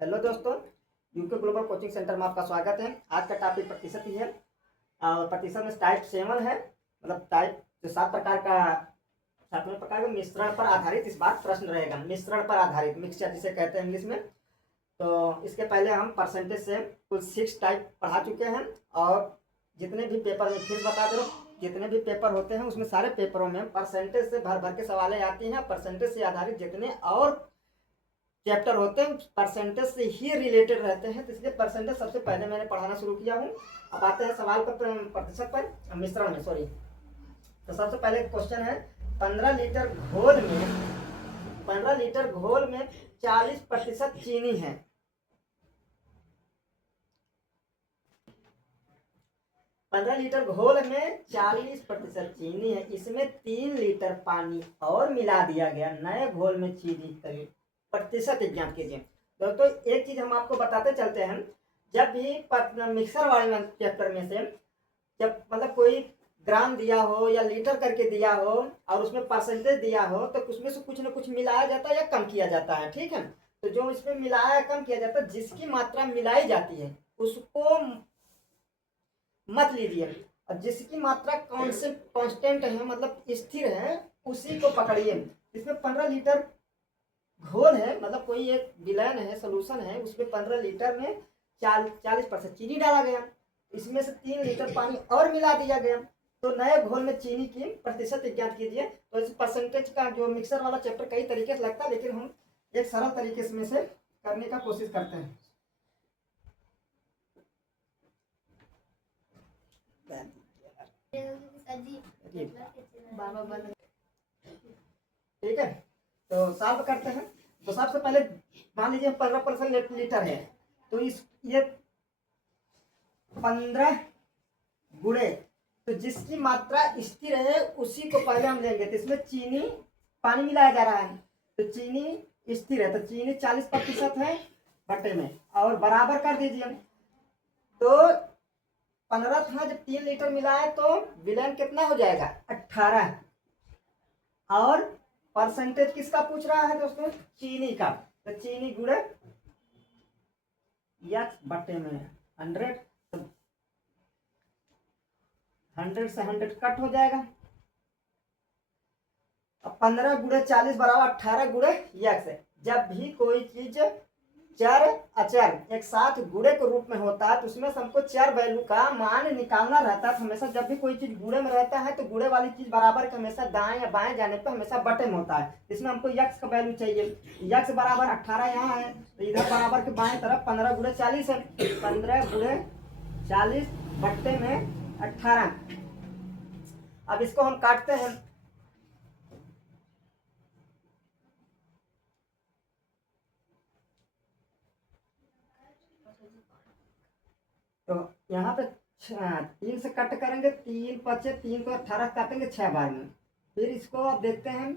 Hello दोस्तों, UK global coaching centre में आपका स्वागत है। आज का टॉपिक प्रतिशत ही है और प्रतिशत में टाइप 7 है, मतलब टाइप जो 7वें प्रकार का मिश्रण पर आधारित इस बार प्रश्न रहेगा। मिश्रण पर आधारित, मिक्सचर जिसे कहते हैं इंग्लिश में। तो इसके पहले हम परसेंटेज से कुल 6 टाइप पढ़ा चुके हैं और जितने भी पेपर में फिर बता दो, जितने भी पेपर होते हैं उसमें सारे पेपरों में परसेंटेज से भर भर के सवालें आती हैं। परसेंटेज से आधारित जितने और चैप्टर होते हैं परसेंटेज से ही रिलेटेड रहते हैं, तो इसलिए परसेंटेज सबसे पहले मैंने पढ़ाना शुरू किया हूँ। अब आते हैं सवाल पर, प्रतिशत पर, मिश्रण में सॉरी। तो सबसे पहले क्वेश्चन है 15 लीटर घोल में 40% चीनी है। 15 लीटर घोल में 40% चीनी है, इसमें 3 लीटर पानी और मिला दिया गया, नए घोल में चीनी करीब प्रतिशत ज्ञात कीजिए। दोस्तों एक चीज हम आपको बताते चलते हैं, जब भी मिक्सर वाले चैप्टर में से जब मतलब कोई ग्राम दिया हो या लीटर करके दिया हो और उसमें परसेंटेज दिया हो तो उसमें से कुछ ना कुछ मिलाया जाता है या कम किया जाता है, ठीक है। तो जो इसमें मिलाया कम किया जाता है, जिसकी मात्रा मिलाई जाती है उसको मत लीजिए, और जिसकी मात्रा कांस्टेंट है मतलब स्थिर है उसी को पकड़िए। इसमें 15 लीटर घोल है, मतलब कोई एक विलयन है, सोल्यूशन है, उसमें 15 लीटर में 40% चीनी डाला गया, इसमें से 3 लीटर पानी और मिला दिया गया, तो नए घोल में चीनी की प्रतिशत ज्ञात कीजिए। तो इस परसेंटेज का जो मिक्सर वाला चैप्टर कई तरीके से लगता है, लेकिन हम एक सरल तरीके में से करने का कोशिश करते हैं। ठीक है, तो सॉल्व करते हैं। तो सबसे पहले मान लीजिए 15% लीटर है, तो ये 15 गुणे, तो जिसकी मात्रा स्थिर है उसी को पहले हम लेंगे। तो इसमें चीनी पानी मिलाया जा रहा है, तो चीनी स्थिर है, तो चीनी 40% है बटे में और बराबर कर दीजिए। तो 15 था, जब 3 लीटर मिलाए तो विलयन कितना हो जाएगा 18, और परसेंटेज किसका पूछ रहा है दोस्तों, चीनी का। तो चीनी गुणे x बटे में 100, 100 से 100 कट हो जाएगा। अब 15 गुणे 40 बराबर 18 गुणे x है। जब भी कोई चीज चर अचर एक साथ गुणे के रूप में होता है तो उसमें हमको चर वैल्यू का मान निकालना रहता है। हमेशा जब भी कोई चीज गुणे में रहता है तो गुणे वाली चीज बराबर के हमेशा दाएं या बाएं जाने पर हमेशा बटे में होता है। इसमें हमको x का वैल्यू चाहिए। x बराबर 18 यहाँ है, तो इधर बराबर के बाएं तरफ 15 गुणे 40 है, 15 गुणे 40 बट्टे में 18। अब इसको हम काटते हैं। तो यहाँ पे 3 से कट करेंगे, 3 बचे 3 को 18 काटेंगे 6 बार में। फिर इसको अब देखते हैं।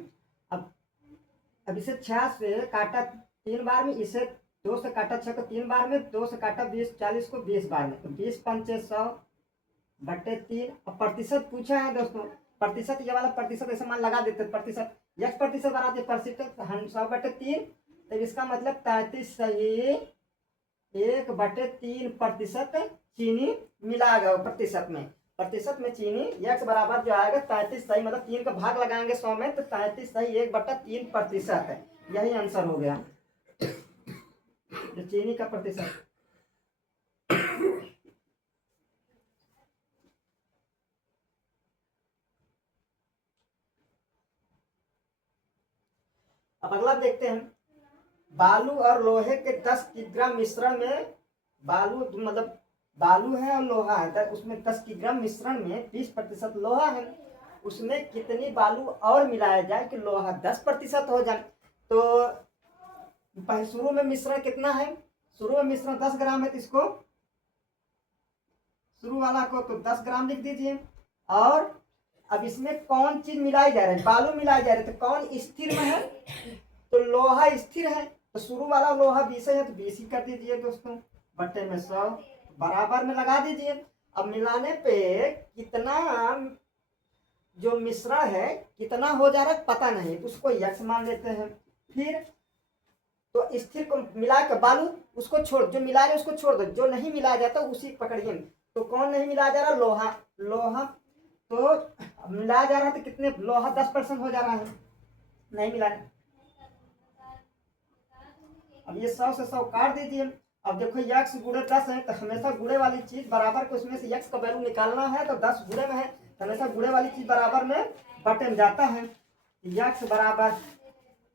अब इसे 6 से काटा 3 बार में, इसे 2 से काटा 6 को 3 बार में, 2 से काटा 20 40 को 20 बार में, तो 20 पंचे 100 बटे 3। अब प्रतिशत पूछा है दोस्तों, प्रतिशत ये वाला प्रतिशत ऐसे मान लगा देते, प्रतिशत x प्रतिशत बनाते प्रतिशत 100 बटे 3, तो इसका मतलब 33 सही 1/3% चीनी मिला गया प्रतिशत में चीनी x बराबर जो आएगा 33 सही, मतलब 3 का भाग लगाएंगे 100 में, तो 33 सही 1/3% है। यही आंसर हो गया जो चीनी का प्रतिशत। अब अगला देखते हैं। बालू और लोहे के 10 किलोग्राम मिश्रण में, बालू मतलब बालू है और लोहा है, उसमें 10 किलोग्राम मिश्रण में 20% लोहा है, उसमें कितनी बालू और मिलाया जाए कि लोहा 10% हो जाए। तो शुरू में मिश्रण कितना है, शुरू में मिश्रण 10 ग्राम है, तो इसको शुरू वाला को तो 10 ग्राम लिख दीजिए। और अब इसमें कौन चीज मिलाई जा रही है, बालू मिलाई जा रही है, तो कौन स्थिर में है, तो लोहा स्थिर है, तो शुरू वाला लोहा 20 है तो 20 ही कर दीजिए दोस्तों, बटे में 100 बराबर में लगा दीजिए। अब मिलाने पे कितना जो मिश्रण है कितना हो जा रहा है पता नहीं, तो उसको x मान लेते हैं। फिर तो स्थिर को मिला कर बालू उसको छोड़, जो मिला रहे उसको छोड़ दो, जो नहीं मिलाया जाता उसी पकड़िए। तो कौन नहीं मिलाया जा रहा? लोहा। लोहा तो मिलाया जा रहा है तो कितने, लोहा 10% हो जा रहा है, नहीं मिलाया। अब ये 100 से 100 काट दीजिए। अब देखो यक्स गुणे 10 है तो हमेशा गुणे वाली चीज बराबर को उसमें से यक्स का वैल्यू निकालना है, तो 10 गुणे में है तो हमेशा गुणे वाली चीज बराबर में बटे में जाता है। यक्स बराबर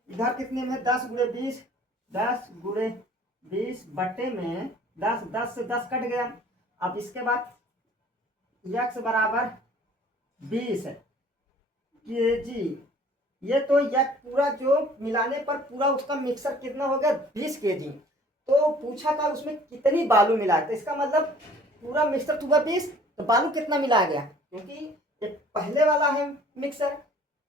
इधर कितने में है? 10 गुणे 20, 10 गुणे 20 बटे में 10, 10 से 10 कट गया। अब इसके बाद यक्स बराबर 20 केजी। ये तो यह पूरा जो मिलाने पर पूरा उसका मिक्सर कितना हो गया? 20 केजी। तो पूछा था उसमें कितनी बालू मिला, तो इसका मतलब पूरा मिक्सर हुआ 20, तो बालू कितना मिला गया? क्योंकि ये पहले वाला है मिक्सर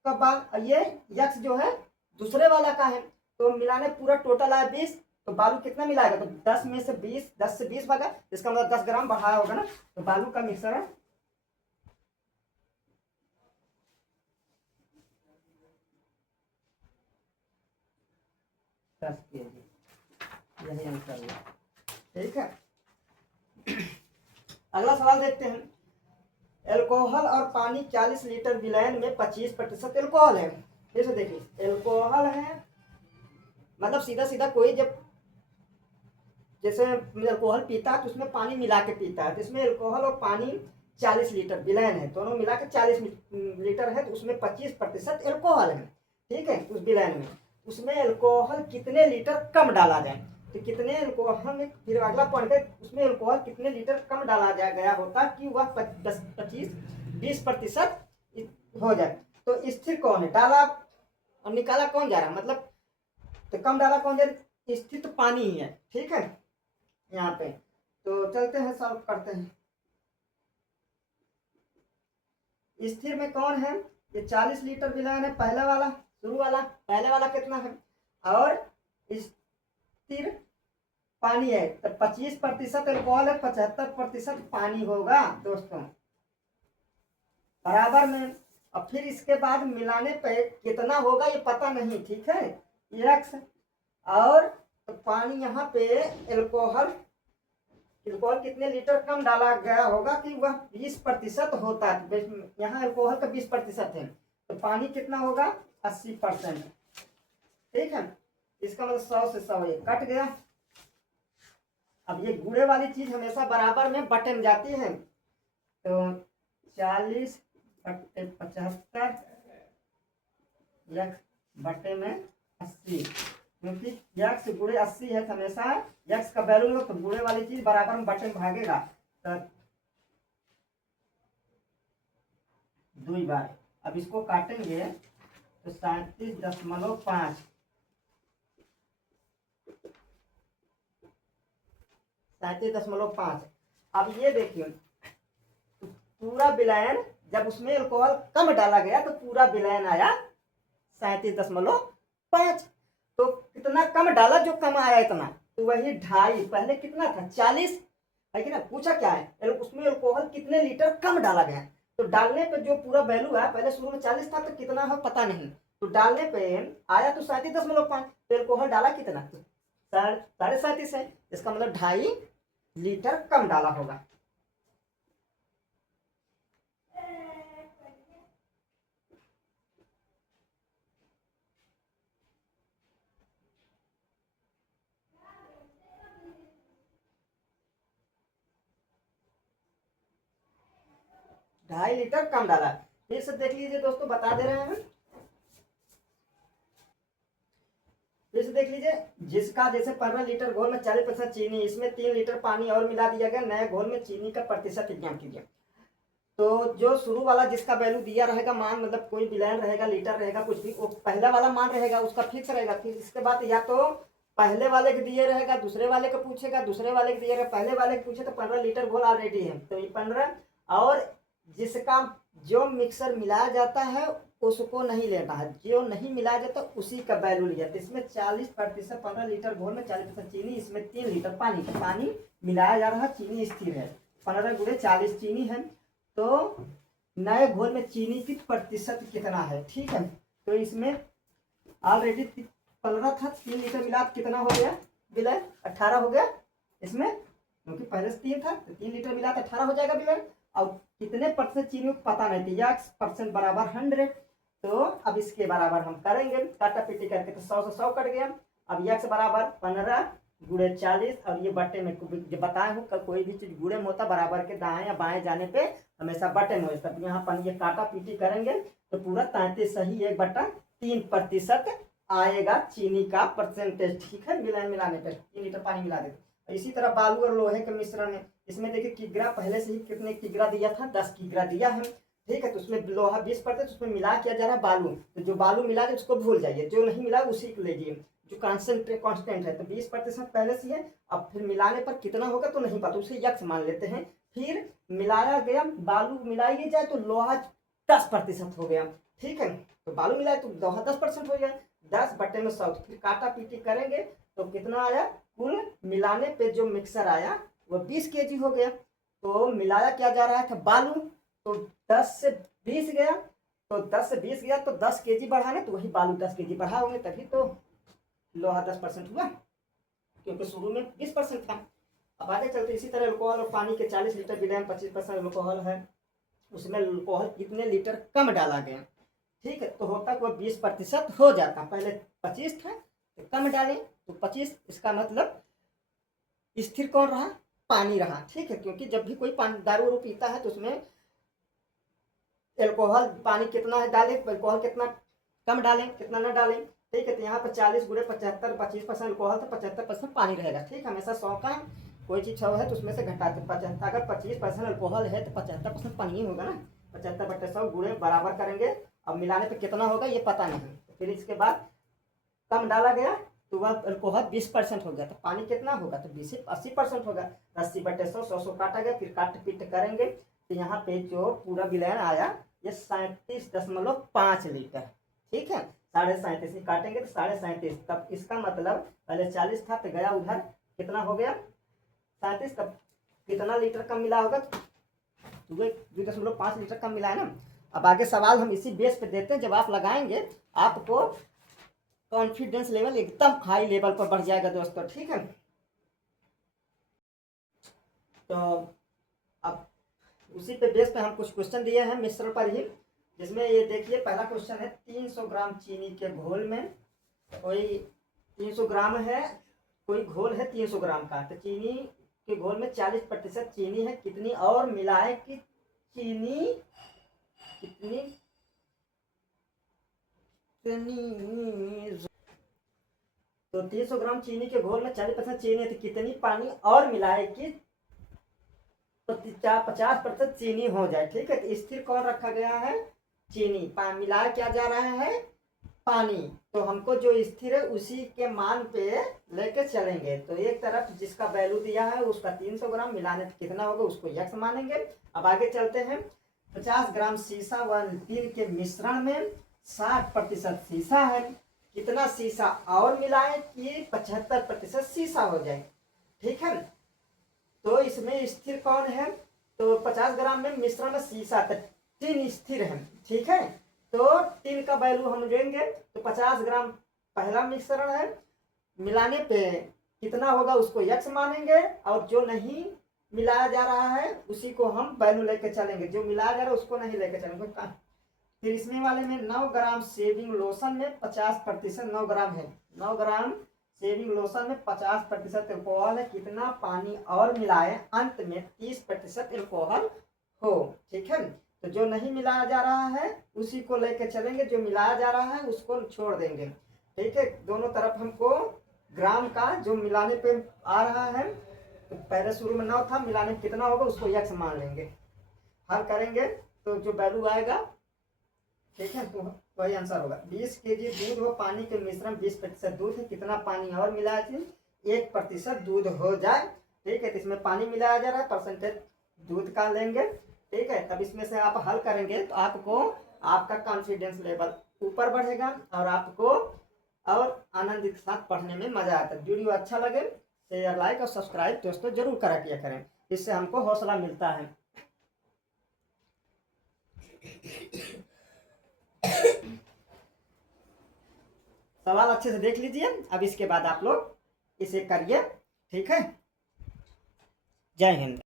का बाल, ये यक्स जो है दूसरे वाला का है, तो मिलाने पूरा टोटल आया 20, तो बालू कितना मिलाएगा? तो 10 में से 20, 10 से 20 भागा, इसका मतलब 10 ग्राम बढ़ाया होगा ना, तो बालू का मिक्सर है 10 केजी। यही आंसर हुआ। ठीक है, अगला सवाल देखते हैं। एल्कोहल और पानी 40 लीटर विलयन में 25% एल्कोहल है। फिर से देखिए, एल्कोहल है मतलब सीधा सीधा कोई जब जैसे एल्कोहल पीता है तो उसमें पानी मिला के पीता है, तो इसमें एल्कोहल और पानी 40 लीटर विलयन है, दोनों मिला के 40 लीटर है, तो उसमें 25% एल्कोहल है। ठीक है, उस विलयन में उसमें एल्कोहल कितने लीटर कम डाला जाए? तो कितने एल्कोहल में, फिर अगला पॉइंट है उसमें एल्कोहल कितने लीटर कम डाला जा गया होता कि वह 20% हो जाए। तो स्थिर कौन है? डाला और निकाला कौन जा रहा है, मतलब तो कम डाला कौन जा रहा है? स्थिर तो पानी ही है। ठीक है, यहाँ पे तो चलते हैं सॉल्व करते हैं। स्थिर में कौन है? ये 40 लीटर विलयन है, पहला वाला शुरू वाला, पहले वाला कितना है? और स्थिर पानी है, तो 25% एल्कोहल है, 75% पानी होगा दोस्तों, बराबर में। और फिर इसके बाद मिलाने पे कितना होगा ये पता नहीं। ठीक है, यक्स और तो पानी यहाँ पे एल्कोहल कितने लीटर कम डाला गया होगा कि वह 20% होता है। यहाँ एल्कोहल का 20% है, तो पानी कितना होगा? 80%। ठीक है, इसका मतलब 100 से 100 ये कट गया। अब ये गुणे वाली चीज हमेशा बराबर में बटे में जाती है, तो 40 बटे 75 यक्स बटे में 80, क्योंकि यक्स गुणे 80 है तो हमेशा यक्स का वैल्यू लो तो गुणे वाली चीज बराबर में बटे में भागेगा, तो 2 बार। अब इसको काटेंगे तो 37.5 37.5। अब ये देखिए पूरा विलयन जब उसमें अल्कोहल कम डाला गया तो पूरा विलयन आया 37.5। तो कितना कम डाला जो कम आया इतना, तो वही 2.5, पहले कितना था 40 है कि ना, पूछा क्या है उसमें अल्कोहल कितने लीटर कम डाला गया, तो डालने पे जो पूरा वैल्यू है पहले शुरू में 40 था तो कितना है पता नहीं, तो डालने पे आया तो 37.5, तो अल्कोहल डाला कितना, तो 37.5 है, इसका मतलब 2.5 लीटर कम डाला होगा। ढाई लीटर कम डाला। फिर से देख लीजिए दोस्तों, बता दे रहे हैं, फिर से देख लीजिए, जिसका जैसे 15 लीटर घोल में 40% चीनी, इसमें 3 लीटर पानी और मिला दिया गया, नए घोल में चीनी का प्रतिशत ज्ञात कीजिए। तो जो शुरू वाला जिसका वैल्यू दिया रहेगा मान, मतलब कोई विलयन रहेगा, लीटर रहेगा, कुछ भी, वो पहला वाला मान रहेगा उसका फिक्स रहेगा। फिर इसके बाद या तो पहले वाले के दिए रहेगा, दूसरे वाले का पूछेगा, दूसरे वाले के दिए रहेगा, पहले वाले के पूछे तो 15 लीटर घोल ऑलरेडी है तो ये 15, और जिसका जो मिक्सर मिलाया जाता है उसको नहीं लेना है, जो नहीं मिलाया जाता उसी का वैल्यू लिया जाता है। इसमें 40%, 15 लीटर घोल में 40% चीनी, इसमें 3 लीटर पानी, तो पानी मिलाया जा रहा है, चीनी स्थिर है, 15 गुणे 40 चीनी है, तो नए घोल में चीनी की प्रतिशत कितना है। ठीक है, तो इसमें ऑलरेडी 15 था, 3 लीटर मिला तो कितना हो गया विलय? 18 हो गया इसमें, क्योंकि पहले से 3 था तो 3 लीटर मिला तो 18 हो जाएगा विलय। और कितने परसेंट चीनी को पता नहीं थी, x परसेंट बराबर 100। तो अब इसके बराबर हम करेंगे काटा पीटी करके, तो 100 से 100 कट गया। अब x बराबर 15 गुणे 40, और ये बटे में जो बताए हूँ कोई भी चीज गुणे में होता बराबर के दाएं या बाएं जाने पे हमेशा बटे में होता। तो यहाँ पर ये काटा पीटी करेंगे तो पूरा 33 सही 1/3% आएगा चीनी का परसेंटेज। ठीक है, मिलाने पे 3 लीटर पानी मिला देते। इसी तरह बालू और लोहे के मिश्रण है, इसमें देखिए किग्रा पहले से ही कितने किग्रा दिया था, 10 किग्रा दिया है। ठीक है, तो उसमें लोहा 20%, उसमें मिला किया जा रहा है बालू। तो जो बालू मिला है उसको भूल जाइए, जो नहीं मिला उसी को लीजिए, जो कांस्टेंट है। तो 20% पहले से है। अब फिर मिलाने पर कितना होगा तो नहीं पता, उसे यक्ष मान लेते हैं। फिर मिलाया गया, बालू मिलाई जाए तो लोहा 10% हो गया। ठीक है, तो बालू मिलाए तो लोहा 10% हो गया, 10/100। फिर काटा पीटी करेंगे तो कितना आया, कुल मिलाने पे जो मिक्सर आया वो 20 केजी हो गया। तो मिलाया क्या जा रहा था बालू, तो 10 से 20 गया, तो 10 से 20 गया तो 10 केजी बढ़ाना, तो वही बालू 10 केजी बढ़ाओगे तभी तो लोहा 10% हुआ, क्योंकि शुरू में 20% था। अब आगे चलते इसी तरह अल्कोहल और पानी के 40 लीटर विलय में 25% अल्कोहल है, उसमें अल्कोहल कितने लीटर कम डाला गया। ठीक है, तो होता वो 20% हो जाता, पहले 25 था तो कम डालें तो 25, इसका मतलब स्थिर कौन रहा, पानी रहा। ठीक है, क्योंकि जब भी कोई पानी दारू पीता है तो उसमें अल्कोहल पानी कितना है डालें, अल्कोहल कितना कम डालें कितना न डालें। ठीक है, तो यहाँ पर 40 गुणे 75, 25% अल्कोहल तो 75% पानी रहेगा। ठीक है, हमेशा 100 का कोई चीज 100 है तो उसमें से घटाते 75, अगर 25% अल्कोहल है तो 75% पानी ही होगा ना। 75/100 गुणे बराबर करेंगे, अब मिलाने पे कितना होगा ये पता नहीं। फिर इसके बाद कम डाला गया तो वह अल्कोहल 20% हो गया, तो पानी कितना होगा तो 20 से 80% होगा। 80/100, 100 काटा गया, फिर काट पीट करेंगे तो यहाँ पे जो पूरा विलयन आया ये 37.5 लीटर। ठीक है, 37.5 काटेंगे तो 37.5, तब इसका मतलब पहले 40 था तो गया उधर कितना हो गया 37, तब कितना लीटर कम मिला होगा, 2.5 लीटर कम मिला है ना। अब आगे सवाल हम इसी बेस पे देते हैं, जब आप लगाएंगे आपको कॉन्फिडेंस लेवल एकदम हाई लेवल पर बढ़ जाएगा दोस्तों। ठीक है, तो अब उसी पे बेस पे हम कुछ क्वेश्चन दिए हैं मिश्रण पर ही, जिसमें ये देखिए पहला क्वेश्चन है 300 ग्राम चीनी के घोल में, कोई 300 ग्राम है, कोई घोल है 300 ग्राम का, तो चीनी के घोल में 40% चीनी है, कितनी और मिलाए कि चीनी कितनी तो 300 ग्राम चीनी के घोल में 40% चीनी है, तो कितनी पानी और मिलाए कि 50% चीनी हो जाए। ठीक है, तो स्थिर कौन रखा गया है, चीनी, मिलाया क्या जा रहा है पानी, तो हमको जो स्थिर है उसी के मान पे लेके चलेंगे। तो एक तरफ जिसका वैल्यू दिया है उसका 300 ग्राम मिलाने पे कितना होगा उसको यक्ष मानेंगे। अब आगे चलते हैं, 50 ग्राम सीसा व टिन के मिश्रण में 60% सीसा है, कितना सीसा और मिलाए कि 75% सीसा हो जाए। ठीक है, तो इसमें स्थिर कौन है, तो 50 ग्राम में मिश्रण में सीसा टिन स्थिर है। ठीक है, तो टिन का वैल्यू हम लेंगे तो 50 ग्राम पहला मिश्रण है, मिलाने पे कितना होगा उसको यक्ष मानेंगे, और जो नहीं मिलाया जा रहा है उसी को हम वैल्यू लेके चलेंगे, जो मिलाया जा रहा है उसको नहीं लेके चलेंगे। फिर इसमें वाले में 9 ग्राम शेविंग लोशन में 50%, 9 ग्राम है, 9 ग्राम शेविंग लोशन में 50% अल्कोहल है, कितना पानी और मिलाए अंत में 30% अल्कोहल हो। ठीक है, तो जो नहीं मिलाया जा रहा है उसी को लेके चलेंगे, जो मिलाया जा रहा है उसको छोड़ देंगे। ठीक है, दोनों तरफ हमको ग्राम का जो मिलाने पे आ रहा है, तो पहले शुरू में 9 था, मिलाने में कितना होगा उसको यक्ष मान लेंगे, हल करेंगे तो जो वैल्यू आएगा ठीक है तो वही आंसर होगा। 20 केजी दूध व पानी के मिश्रण 20% दूध है, कितना पानी और मिलाया थी 1% दूध हो जाए। ठीक है, तो इसमें पानी मिलाया जा रहा है, परसेंटेज दूध का लेंगे। ठीक है, तब इसमें से आप हल करेंगे तो आपको आपका कॉन्फिडेंस लेवल ऊपर बढ़ेगा और आपको और आनंद के साथ पढ़ने में मजा आता है। वीडियो अच्छा लगे शेयर लाइक और सब्सक्राइब दोस्तों जरूर करा किया करें, इससे हमको हौसला मिलता है। सवाल अच्छे से देख लीजिए। अब इसके बाद आप लोग इसे करिए, ठीक है। जय हिंद।